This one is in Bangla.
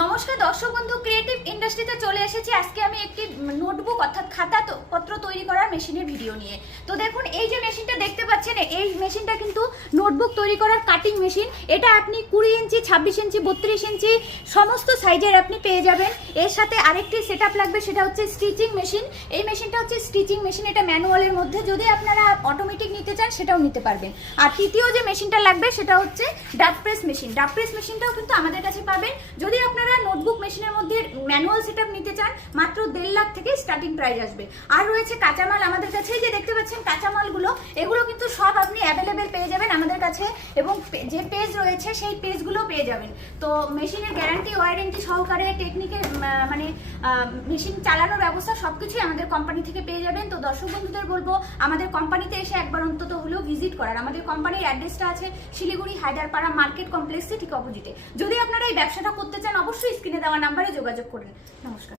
নমস্কার দর্শক বন্ধু, ক্রিয়েটিভ ইন্ডাস্ট্রিতে চলে এসেছি। আজকে আমি একটি নোটবুক অর্থাৎ খাতা পত্র তৈরি করার মেশিনের ভিডিও নিয়ে। তো দেখুন, এই যে মেশিনটা দেখতে পাচ্ছেন, এই মেশিনটা কিন্তু নোটবুক তৈরি করার কাটিং মেশিন। এটা আপনি 20 ইঞ্চি, 26 ইঞ্চি, 32 ইঞ্চি সমস্ত সাইজের আপনি পেয়ে যাবেন। এর সাথে আরেকটি সেটআপ লাগবে, সেটা হচ্ছে স্টিচিং মেশিন। এই মেশিনটা হচ্ছে স্টিচিং মেশিন, এটা ম্যানুয়ালের মধ্যে। যদি আপনারা অটোমেটিক নিতে চান সেটাও নিতে পারবেন। আর তৃতীয় যে মেশিনটা লাগবে সেটা হচ্ছে ডাব প্রেস মেশিন। ডাব প্রেস মেশিনটাও কিন্তু আমাদের কাছে পাবেন। যদি আপনারা নোটবুক মেশিনের মধ্যে ম্যানুয়াল সেটআপ নিতে চান, মাত্র 1.5 লাখ থেকে স্টার্টিং প্রাইস আসবে। আর রয়েছে কাঁচামাল আমাদের কাছে, যে দেখতে পাচ্ছেন কাঁচামালগুলো, এগুলো কিন্তু সব আপনি অ্যাভেলেবেল পেয়ে যাবেন আমাদের কাছে। এবং যে পেজ রয়েছে সেই পেজগুলো পেয়ে যাবেন। তো মেশিনের গ্যারান্টি ওয়ারেন্টি সহকারে টেকনিকের মানে মেশিন চালানোর ব্যবস্থা সবকিছুই আমাদের কোম্পানি থেকে পেয়ে যাবেন। তো দর্শক বন্ধুদের বলবো আমাদের কোম্পানিতে এসে একবার অন্তত হলেও ভিজিট করার। আমাদের কোম্পানির অ্যাড্রেসটা আছে শিলিগুড়ি হায়দারপাড়া মার্কেট কমপ্লেক্সে ঠিক অপোজিটে। যদি আপনারা এই ব্যবসাটা করতে চান, অবশ্যই স্ক্রিনে দেওয়া নাম্বারে যোগাযোগ করুন। নমস্কার।